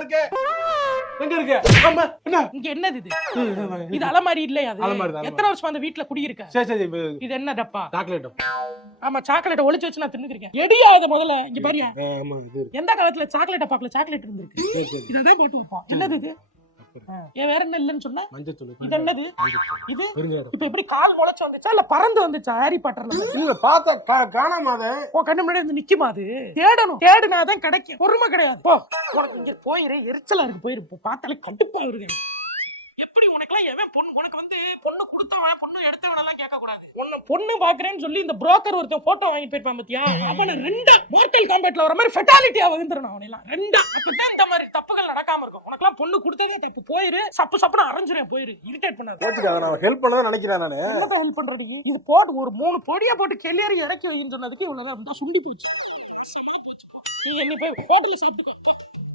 இருக்கு. எங்க இருக்கு? ஆமா என்ன இங்க என்னது இது? இது அலமாரி இல்லையா அது? அலமாரி. எத்தனை வருஷமா அந்த வீட்ல குடியிருக்க? சரி இது என்ன டப்பா? சாக்லேட். ஆமா சாக்லேட் ஒளிச்சு வச்சு நான் தின்னுக்கிறேன். எடியா அத முதல்ல இங்க பாருங்க. ஆமா இது எந்த காலத்துல சாக்லேட் டப்பாக்குள்ள சாக்லேட் இருந்திருக்கு? இததான் போட்டு வைப்போம். என்னது இது? ஏன் வேற என்ன இல்லன்னு சொன்ன? மஞ்சத்தூள். இது என்னது? இது பெருங்காயம். இப்ப எப்படி கால் முளைச்சு வந்துச்சா இல்ல பறந்து வந்துச்சா ஹாரி பாட்டர்ல? இல்ல பார்த்தா காணாம அத. உன் கண்ணு முன்னாடி வந்து நிக்குமா அது? தேடுனாதான் கிடைக்கும். பொறுமை கிடையாது. போ உனக்கு இங்க போயிரு, எரிச்சலா இருக்கு போயிரு. பார்த்தாலே கடுப்பா வருது. எப்படி உனக்குலாம் எவன் பொண்ணு உனக்கு வந்து பொண்ணு கொடுத்தவன் பொண்ணு எடுத்தவன் எல்லாம் கேட்க கூடாது. உன்னை பொண்ணு பாக்குறேன்னு சொல்லி இந்த புரோக்கர் ஒருத்தன் போட்டோ வாங்கி போயிருப்பான் பாத்தியா? அவனை ரெண்டா மார்டல் காம்பேட்ல வர மாதிரி ஃபெட்டாலிட்டியா வந்துறணும் அவனை எல்லாம் ரெண்டா. அப்பதான் இந்த மாதிரி தப்புகள் நடக்காம இருக்கும். உனக்குலாம் பொண்ணு கொடுத்ததே தப்பு. போயிரு சப்புன்னு அரைஞ்சுறேன் போயிரு. இரிட்டேட் பண்ணாத. கோச்சுக்காக நான் ஹெல்ப் பண்ணதான் நினைக்கிறேன் நானு. என்னதான் ஹெல்ப் பண்றடி? இது போட்டு ஒரு 3 பொடியா போட்டு கெளியறி இறக்கி வைன்னு சொன்னதுக்கு இவ்வளவுதான் சுண்டி போச்சு. நீ என்ன போய் ஹோட்டல்ல சாப்பிட்டு